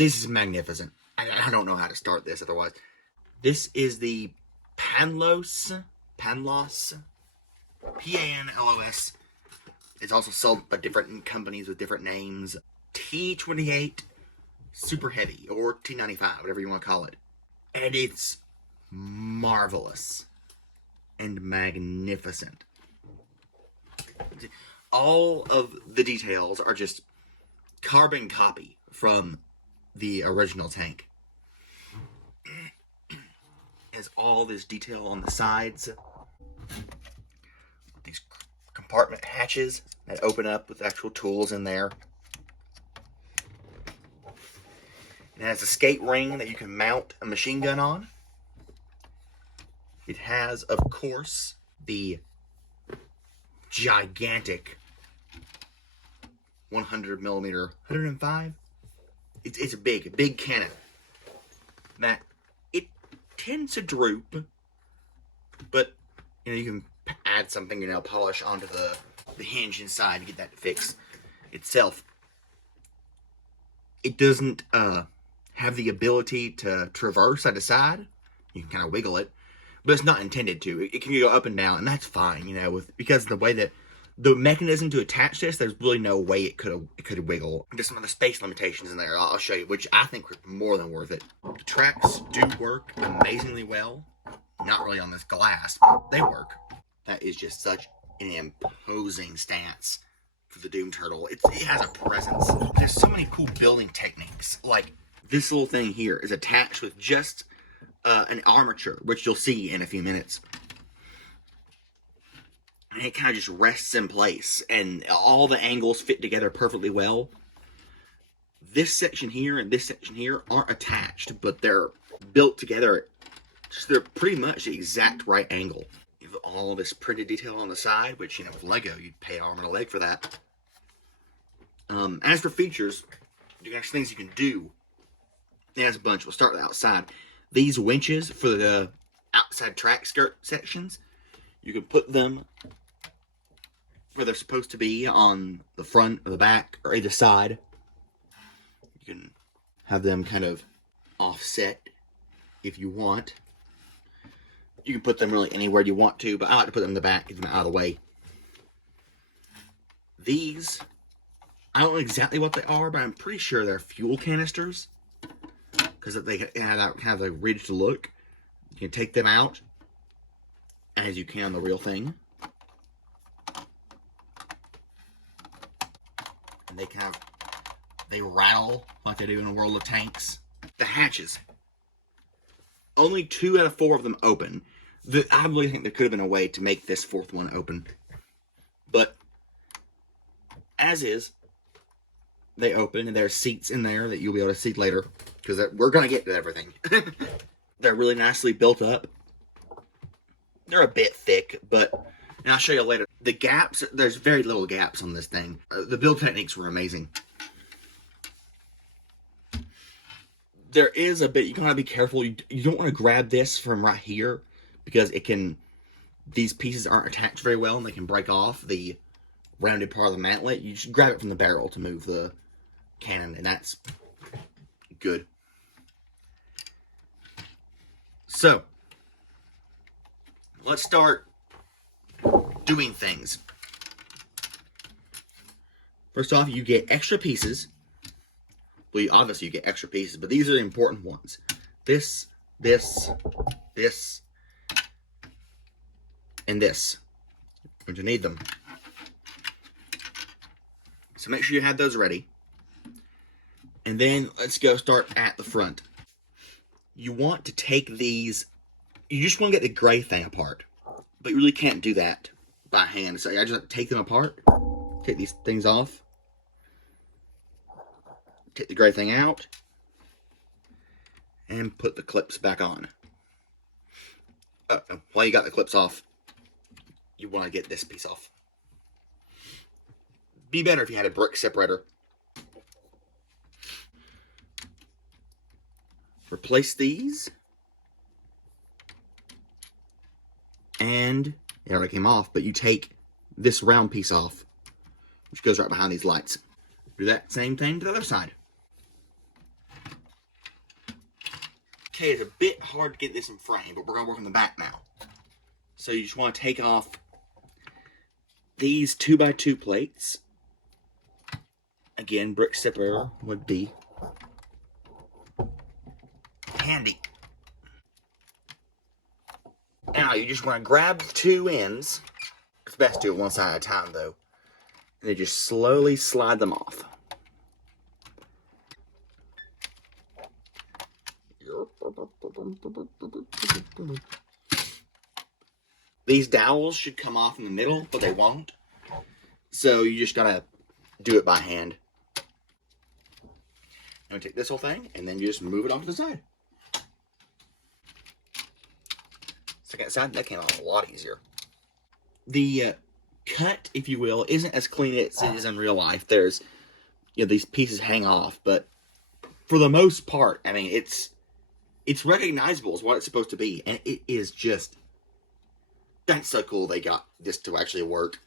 This is magnificent. I don't know how to start this otherwise. This is the Panlos, Panlos, Panlos. It's also sold by different companies with different names. T28 Super Heavy, or T95, whatever you want to call it. And it's marvelous and magnificent. All of the details are just carbon copy from the original tank. Has all this detail on the sides. These compartment hatches that open up with actual tools in there. It has a skate ring that you can mount a machine gun on. It has, of course, the gigantic 100 millimeter, 105. It's a big cannon that it tends to droop, but you can add something, nail polish onto the hinge inside and get that to fix itself. It doesn't have the ability to traverse side to side. You can kind of wiggle it, but it's not intended to. It can go up and down, and that's fine, because of the way that the mechanism to attach this, there's really no way it could wiggle. Just some of the space limitations in there, I'll show you, which I think are more than worth it. The tracks do work amazingly well. Not really on this glass, but they work. That is just such an imposing stance for the Doom Turtle. It has a presence. There's so many cool building techniques. Like, this little thing here is attached with just an armature, which you'll see in a few minutes. And it kind of just rests in place, and all the angles fit together perfectly well. This section here and this section here aren't attached, but they're built together. So they're pretty much the exact right angle. You have all this printed detail on the side, which, with Lego, you'd pay an arm and a leg for that. As for features, the next things you can do, there's a bunch. We'll start with outside. These winches for the outside track skirt sections, you can put them where they're supposed to be on the front or the back or either side. You can have them kind of offset if you want. You can put them really anywhere you want to, but I like to put them in the back, get them out of the way. These, I don't know exactly what they are, but I'm pretty sure they're fuel canisters, because they have that kind of a ridged look. You can take them out as you can on the real thing. And they rattle like they do in a World of Tanks. The hatches. Only 2 out of 4 of them open. I really think there could have been a way to make this 4th one open. But, as is, they open, and there's seats in there that you'll be able to see later, because we're going to get to everything. They're really nicely built up. They're a bit thick, but, and I'll show you later. The gaps, there's very little gaps on this thing. The build techniques were amazing. There is a bit, you gotta be careful. You don't want to grab this from right here, because these pieces aren't attached very well, and they can break off the rounded part of the mantlet. You should grab it from the barrel to move the cannon, and that's good. So, let's start doing things. First off, you get extra pieces. Well, obviously you get extra pieces, but these are the important ones. This, and this. You're going to need them. So make sure you have those ready. And then let's go start at the front. You want to take these, you just want to get the gray thing apart. But you really can't do that by hand. So I just have to take them apart. Take these things off. Take the gray thing out. And put the clips back on. While you got the clips off, you want to get this piece off. Be better if you had a brick separator. Replace these. And it already came off, but you take this round piece off, which goes right behind these lights. Do that same thing to the other side. Okay, it's a bit hard to get this in frame, but we're going to work on the back now. So you just want to take off these 2x2 plates. Again, brick zipper would be handy. Now you just want to grab the two ends. It's best to do it one side at a time though. And then just slowly slide them off. These dowels should come off in the middle, but they won't. So you just gotta do it by hand. And take this whole thing, and then you just move it off to the side. Second side, that came off a lot easier. The cut, if you will, isn't as clean as it is in real life. There's, these pieces hang off, but for the most part, I mean, it's recognizable as what it's supposed to be, and it is just, that's so cool they got this to actually work.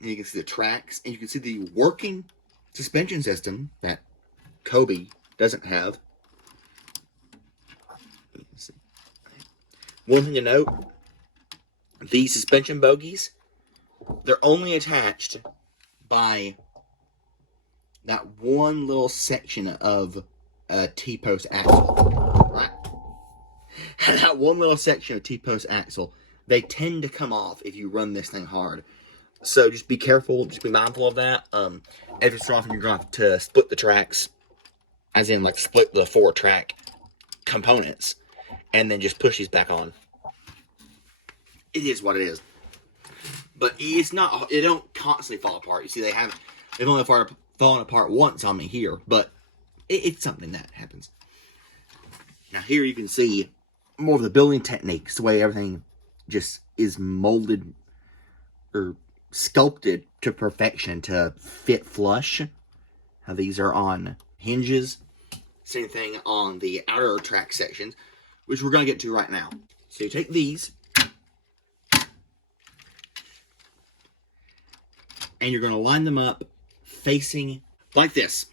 And you can see the tracks, and you can see the working suspension system that Cobi doesn't have. One thing to note, these suspension bogies, they're only attached by that one little section of a T-post axle. Right. That one little section of T-post axle, they tend to come off if you run this thing hard. So just be careful, just be mindful of that. Every so often you're going to have to split the tracks, as in like split the 4-track components, and then just push these back on. It is what it is. But it's not, it don't constantly fall apart. You see, they've only fallen apart once on me here, but it's something that happens. Now here you can see more of the building techniques, the way everything just is molded or sculpted to perfection to fit flush. How these are on hinges. Same thing on the outer track sections, which we're going to get to right now. So you take these, and you're going to line them up facing like this.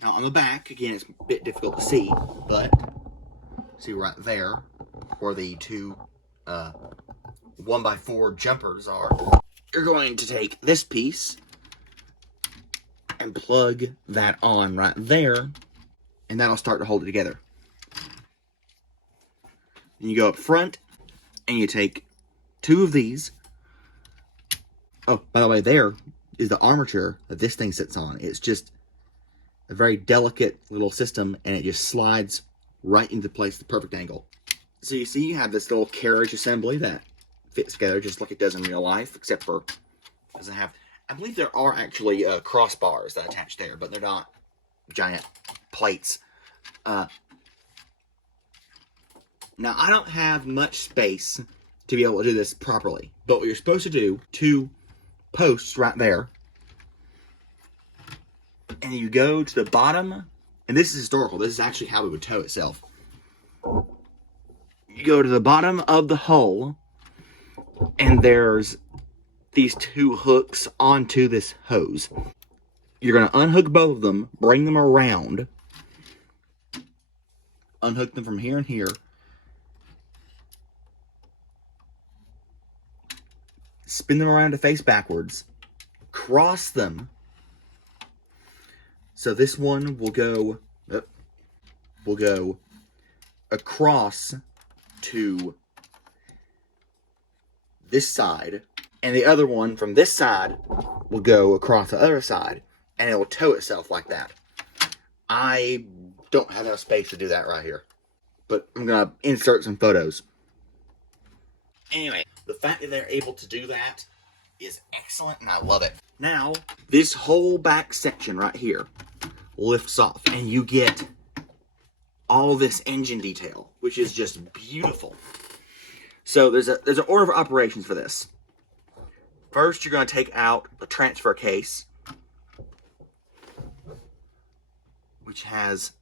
Now on the back, again, it's a bit difficult to see, but see right there where the two 1x4 jumpers are. You're going to take this piece and plug that on right there, and that'll start to hold it together. Then you go up front, and you take two of these. Oh, by the way, there is the armature that this thing sits on. It's just a very delicate little system, and it just slides right into place at the perfect angle. So you see, you have this little carriage assembly that fits together just like it does in real life, except for it doesn't have, I believe there are actually crossbars that attach there, but they're not giant plates. Now, I don't have much space to be able to do this properly, but what you're supposed to do, two posts right there, and you go to the bottom, and this is historical, this is actually how it would tow itself. You go to the bottom of the hull, and there's these two hooks onto this hose. You're going to unhook both of them, bring them around, unhook them from here and here, spin them around to face backwards, cross them. So this one will go across to this side, and the other one from this side will go across the other side, and it will tow itself like that. I don't have enough space to do that right here, but I'm gonna insert some photos. Anyway, the fact that they're able to do that is excellent, and I love it. Now, this whole back section right here lifts off, and you get all this engine detail, which is just beautiful. So there's an order of operations for this. First, you're going to take out the transfer case, which has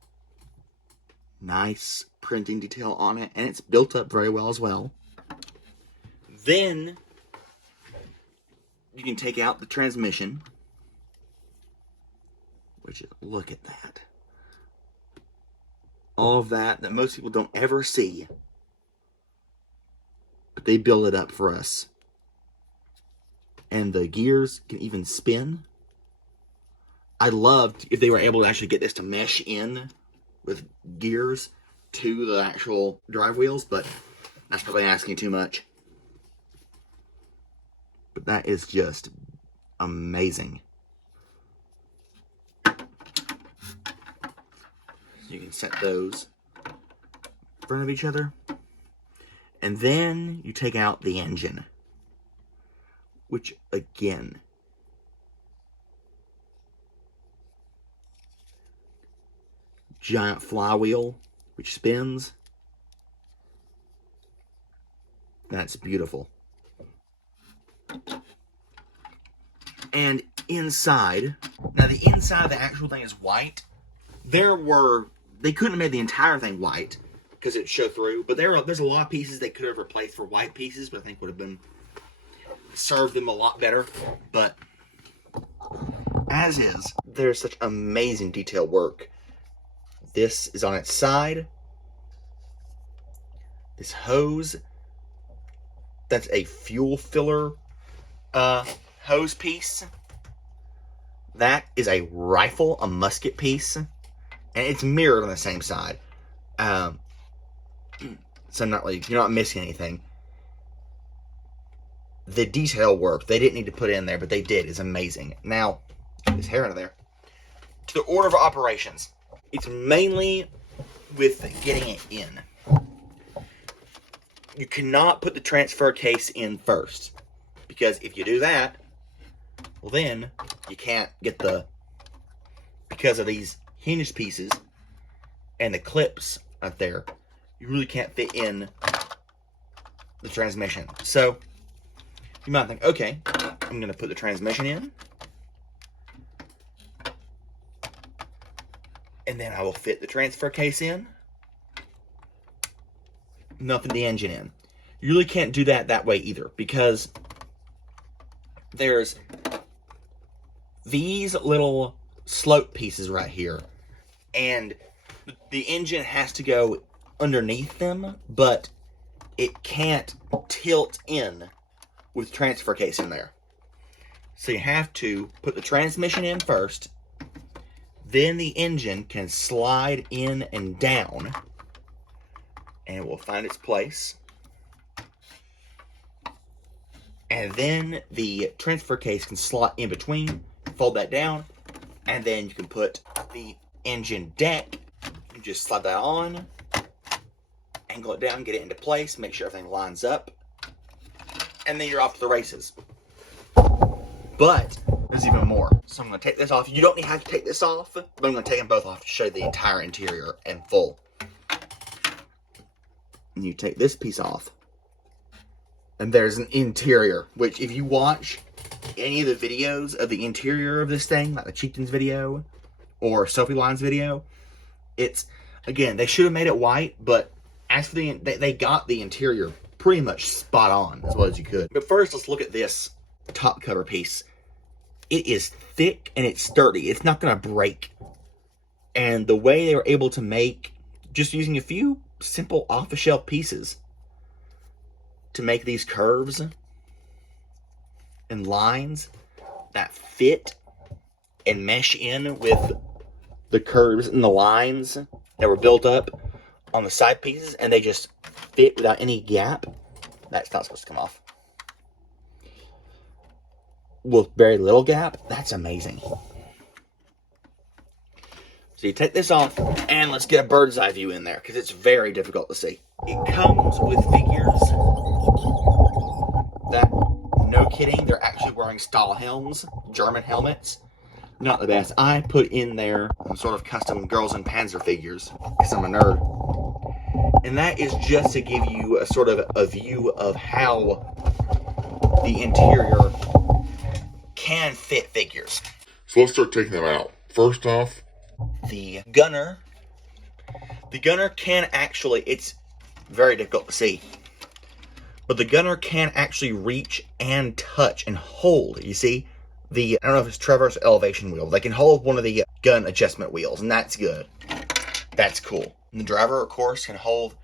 nice printing detail on it, and it's built up very well as well. Then you can take out the transmission, which is, look at that. all of that most people don't ever see. But they build it up for us. And the gears can even spin. I loved if they were able to actually get this to mesh in with gears to the actual drive wheels, but that's probably asking too much. But that is just amazing. You can set those in front of each other. And then you take out the engine, which again, giant flywheel which spins. That's beautiful. And inside, now the inside of the actual thing is white. They couldn't have made the entire thing white because it'd show through, but there's a lot of pieces they could have replaced for white pieces, but I think would have served them a lot better. But as is, there's such amazing detail work. This is on its side. This hose, that's a fuel filler hose piece. That is a rifle, a musket piece, and it's mirrored on the same side. So you're not missing anything. The detail work they didn't need to put in there, but they did, is amazing. Now, get this hair out of there. To the order of operations, it's mainly with getting it in. You cannot put the transfer case in first, because if you do that, well then you can't get because of these hinge pieces and the clips up there, you really can't fit in the transmission. So you might think, okay, I'm going to put the transmission in, and then I will fit the transfer case in, nothing the engine in. You really can't do that way either, because there's these little slope pieces right here, and the engine has to go underneath them, but it can't tilt in with transfer case in there. So you have to put the transmission in first, then the engine can slide in and down, and it will find its place. And then the transfer case can slot in between, fold that down, and then you can put the engine deck, you just slide that on, angle it down, get it into place, make sure everything lines up, and then you're off to the races. But there's even more. So I'm going to take this off. You don't have to take this off, but I'm going to take them both off to show you the entire interior in full. And you take this piece off, and there's an interior, which if you watch any of the videos of the interior of this thing, like the Chieftain's video or Sophie Line's video, it's, again, they should have made it white, but as for they got the interior pretty much spot on as well as you could. But first, let's look at this top cover piece. It is thick and it's sturdy. It's not going to break. And the way they were able to make, just using a few simple off-the-shelf pieces to make these curves and lines that fit and mesh in with the curves and the lines that were built up on the side pieces, and they just fit without any gap. That's not supposed to come off. With very little gap, that's amazing. So you take this off, and let's get a bird's eye view in there, because it's very difficult to see. It comes with figures that, no kidding, they're actually wearing Stahl helms, German helmets. Not the best. I put in there some sort of custom Girls in Panzer figures, because I'm a nerd. And that is just to give you a sort of a view of how the interior can fit figures. So let's start taking them out. First off, the gunner can actually, it's very difficult to see, but the gunner can actually reach and touch and hold, you see, I don't know if it's traverse elevation wheel. They can hold one of the gun adjustment wheels, and that's good. That's cool. And the driver, of course, can hold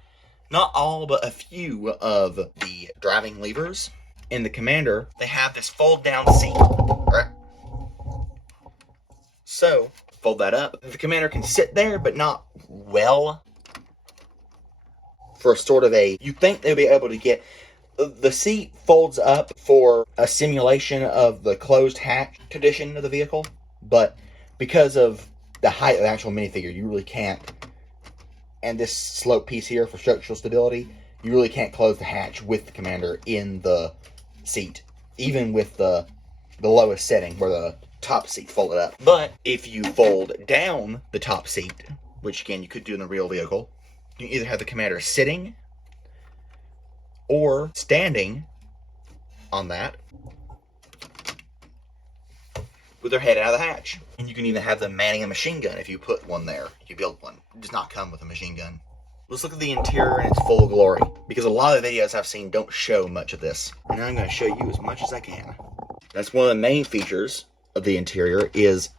not all, but a few of the driving levers. In the Commander, they have this fold-down seat. Right? So, fold that up. The Commander can sit there, but not well. For sort of a, you think they'll be able to get, the seat folds up for a simulation of the closed hatch condition of the vehicle, but because of the height of the actual minifigure, you really can't. And this slope piece here for structural stability, you really can't close the hatch with the Commander in the seat, even with the lowest setting where the top seat folded up. But if you fold down the top seat, which again you could do in the real vehicle, you either have the Commander sitting or standing on that with their head out of the hatch. And you can even have them manning a machine gun if you put one there. You build one. It does not come with a machine gun. Let's look at the interior in its full glory, because a lot of the videos I've seen don't show much of this. And I'm going to show you as much as I can. That's one of the main features of the interior, is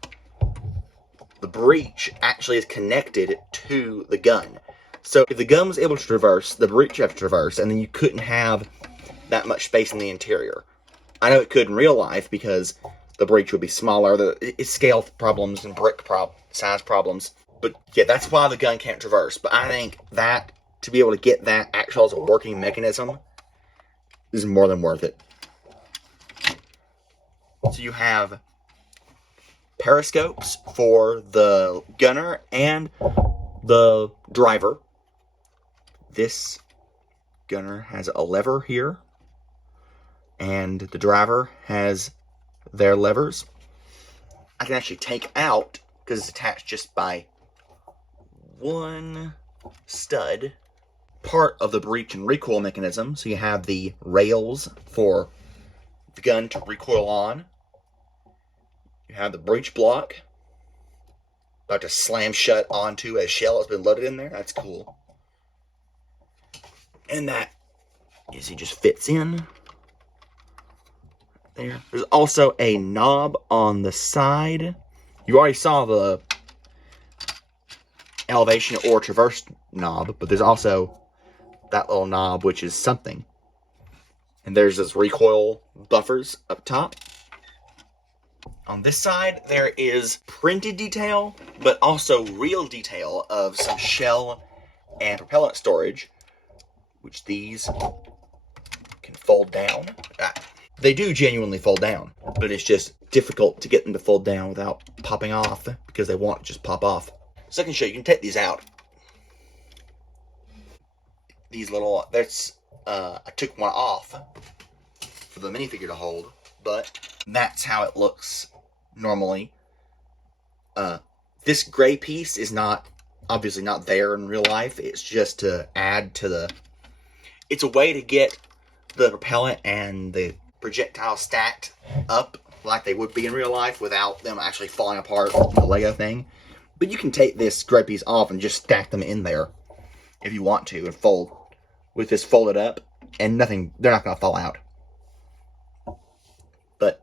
the breech actually is connected to the gun. So if the gun was able to traverse, the breech would have to traverse, and then you couldn't have that much space in the interior. I know it could in real life because the breech would be smaller. It's scale problems and brick size problems. But yeah, that's why the gun can't traverse. But I think that, to be able to get that actual as a working mechanism, is more than worth it. So you have periscopes for the gunner and the driver. This gunner has a lever here, and the driver has their levers. I can actually take out, because it's attached just by one stud, part of the breech and recoil mechanism. So you have the rails for the gun to recoil on. You have the breech block about to slam shut onto a shell that's been loaded in there. That's cool. And that is, he just fits in there. There's also a knob on the side. You already saw the elevation or traverse knob, but there's also that little knob, which is something. And there's those recoil buffers up top. On this side, there is printed detail, but also real detail of some shell and propellant storage, which these can fold down. They do genuinely fold down, but it's just difficult to get them to fold down without popping off, because they won't just pop off. So I can show you, can take these out. These little, I took one off for the minifigure to hold, but that's how it looks normally. This gray piece is obviously not there in real life. It's just to add to the, it's a way to get the propellant and the projectile stacked up like they would be in real life without them actually falling apart, the Lego thing. But you can take this gray piece off and just stack them in there if you want to, and fold with this folded up, and they're not going to fall out. But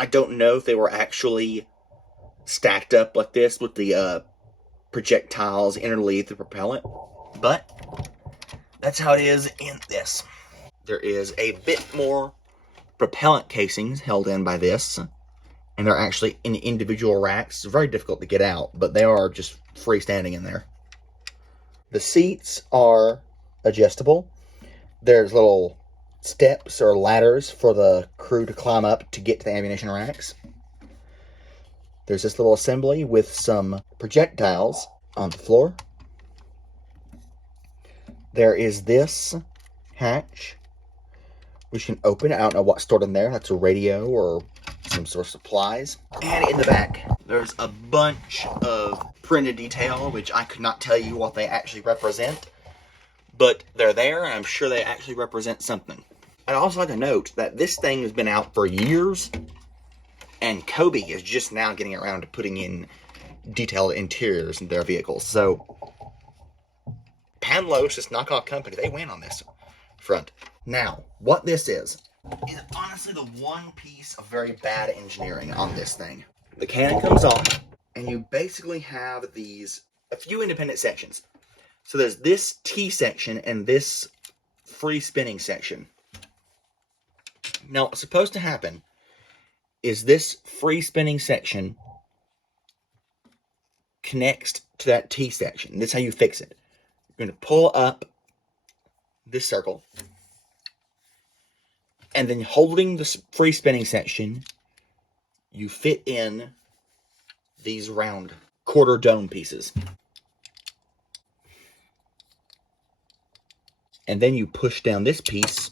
I don't know if they were actually stacked up like this with the projectiles underneath the propellant, but that's how it is in this. There is a bit more propellant casings held in by this, and they're actually in individual racks. It's very difficult to get out, but they are just freestanding in there. The seats are adjustable. There's little steps or ladders for the crew to climb up to get to the ammunition racks. There's this little assembly with some projectiles on the floor. There is this hatch, which can open. I don't know what's stored in there. That's a radio or some sort of supplies. And in the back, there's a bunch of printed detail, which I could not tell you what they actually represent, but they're there, and I'm sure they actually represent something. I'd also like to note that this thing has been out for years, and Cobi is just now getting around to putting in detailed interiors in their vehicles. So, Panlos, this knockoff company, they win on this front. Now, what this is honestly the one piece of very bad engineering on this thing. The cannon comes off, and you basically have these a few independent sections. So there's this T section and this free spinning section. Now, what's supposed to happen is this free spinning section connects to that T section. This is how you fix it. You're going to pull up this circle, and then holding the free spinning section, you fit in these round quarter dome pieces. And then you push down this piece,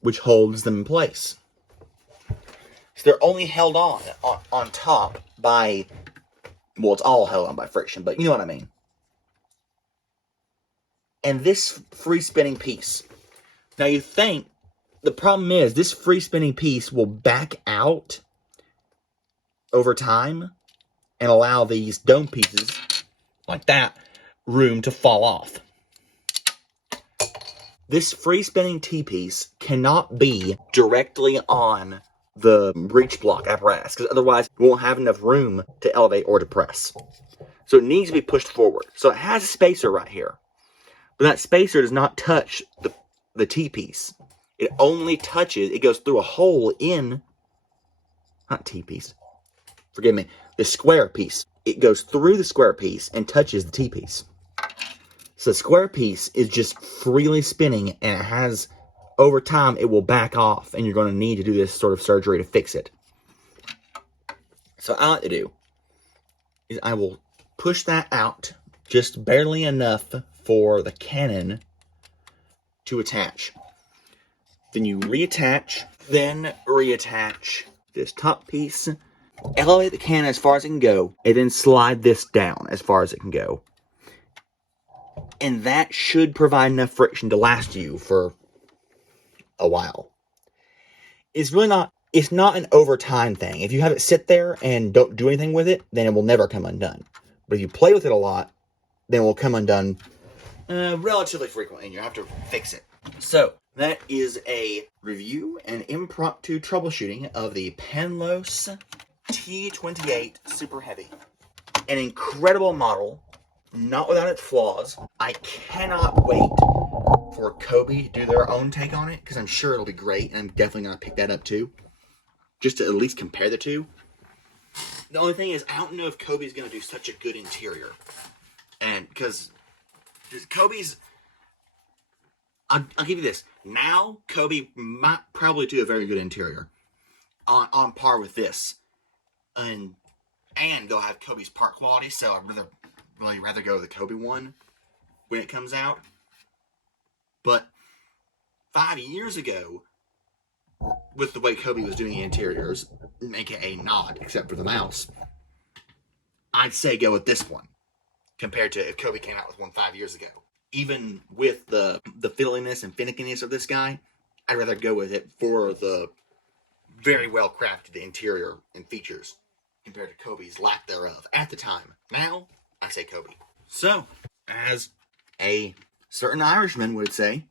which holds them in place. So they're only held on top by, well, it's all held on by friction, but you know what I mean. And this free spinning piece. Now you think, the problem is this free spinning piece will back out over time and allow these dome pieces, like that, room to fall off. This free spinning T-piece cannot be directly on the breech block apparatus, because otherwise it won't have enough room to elevate or depress. So it needs to be pushed forward. So it has a spacer right here. But that spacer does not touch the T-piece. It only touches, it goes through a hole in, not T-piece, forgive me, the square piece. It goes through the square piece and touches the T-piece. So the square piece is just freely spinning, and it has, over time, it will back off, and you're going to need to do this sort of surgery to fix it. So what I like to do is I will push that out just barely enough for the cannon to attach. Then you reattach, then reattach this top piece, elevate the cannon as far as it can go, and then slide this down as far as it can go. And that should provide enough friction to last you for a while. It's not an overtime thing. If you have it sit there and don't do anything with it, then it will never come undone. But if you play with it a lot, then it will come undone relatively frequently, and you have to fix it. So, that is a review and impromptu troubleshooting of the Panlos T28 Super Heavy. An incredible model, not without its flaws. I cannot wait for Cobi to do their own take on it, because I'm sure it'll be great, and I'm definitely going to pick that up too, just to at least compare the two. The only thing is, I don't know if Cobi's going to do such a good interior. And because Cobi's, I'll give you this. Now, Cobi might probably do a very good interior. On par with this. And they'll have Cobi's part quality, so I'd really rather go with the Cobi one when it comes out. But 5 years ago, with the way Cobi was doing the interiors, aka not, except for the mouse, I'd say go with this one, compared to if Cobi came out with one 5 years ago. Even with the fiddliness and finickiness of this guy, I'd rather go with it for the very well crafted interior and features compared to Cobi's lack thereof at the time. Now, I say Cobi. So, as a certain Irishman would say,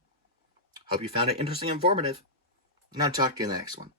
hope you found it interesting and informative, and I'll talk to you in the next one.